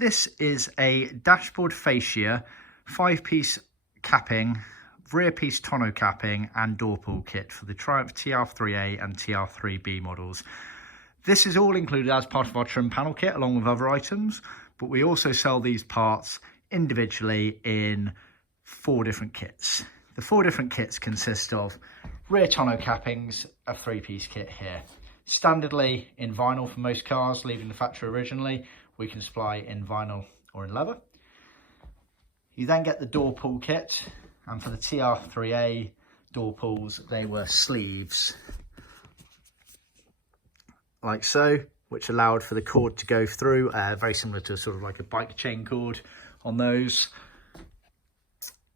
This is a dashboard fascia, 5-piece capping, rear piece tonneau capping and door pull kit for the Triumph TR3A and TR3B models. This is all included as part of our trim panel kit along with other items, but we also sell these parts individually in 4 different kits. The 4 different kits consist of rear tonneau cappings, a 3-piece kit here. Standardly in vinyl for most cars, leaving the factory originally. We can supply in vinyl or in leather. You then get the door pull kit, and for the TR3A door pulls, they were sleeves, like so, which allowed for the cord to go through, very similar to sort of like a bike chain cord on those.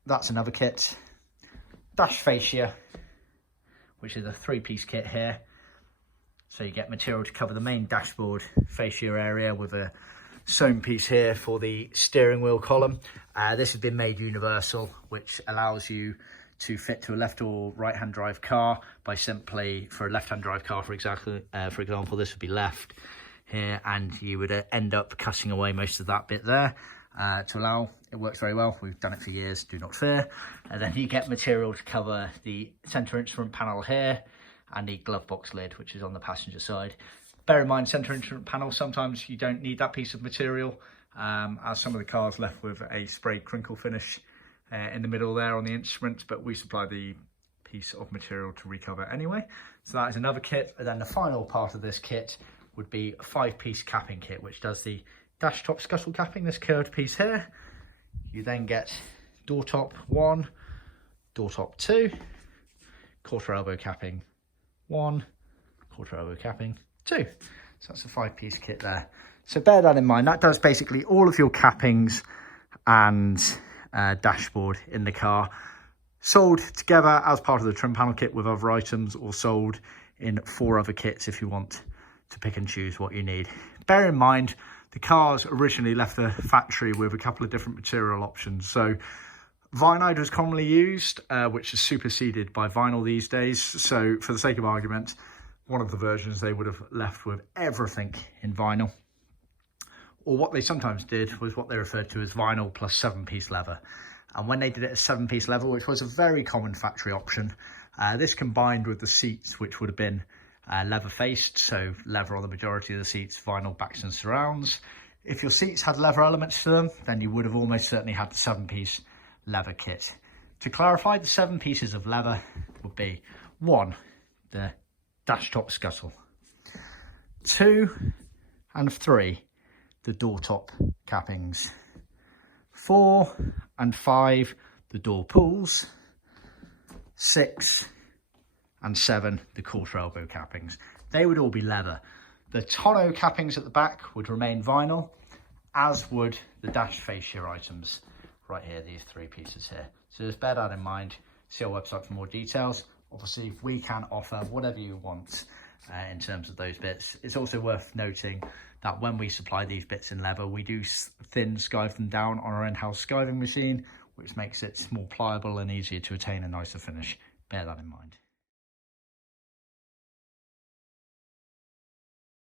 That's another kit. Dash fascia, which is a 3-piece kit here. So you get material to cover the main dashboard fascia area with a sewn piece here for the steering wheel column. This has been made universal, which allows you to fit to a left or right hand drive car by simply, for a left hand drive car for example, this would be left here, and you would end up cutting away most of that bit there to allow. It works very well. We've done it for years, do not fear. And then you get material to cover the center instrument panel here and the glove box lid, which is on the passenger side. Bear in mind, center instrument panel, sometimes you don't need that piece of material, as some of the cars left with a sprayed crinkle finish in the middle there on the instruments, but we supply the piece of material to recover anyway. So that is another kit. And then the final part of this kit would be a 5-piece capping kit, which does the dash top scuttle capping, this curved piece here. You then get door top 1, door top 2, quarter elbow capping 1, quarter elbow capping 2. So that's a 5-piece kit there. So bear that in mind. That does basically all of your cappings and dashboard in the car. Sold together as part of the trim panel kit with other items, or sold in 4 other kits if you want to pick and choose what you need. Bear in mind, the cars originally left the factory with a couple of different material options. So vinide was commonly used, which is superseded by vinyl these days. So for the sake of argument, one of the versions they would have left with everything in vinyl. Or what they sometimes did was what they referred to as vinyl plus 7-piece leather. And when they did it as 7-piece leather, which was a very common factory option, this combined with the seats, which would have been leather faced, so leather on the majority of the seats, vinyl backs and surrounds. If your seats had leather elements to them, then you would have almost certainly had the 7-piece leather kit. To clarify, the 7 pieces of leather would be 1, the dash top scuttle, 2 and 3, the door top cappings, 4 and 5, the door pulls, 6 and 7, the quarter elbow cappings. They would all be leather. The tonneau cappings at the back would remain vinyl, as would the dash fascia items right here, these 3 pieces here. So just bear that in mind. See our website for more details. Obviously, we can offer whatever you want in terms of those bits. It's also worth noting that when we supply these bits in leather, we do thin skive them down on our in-house skiving machine, which makes it more pliable and easier to attain a nicer finish. Bear that in mind.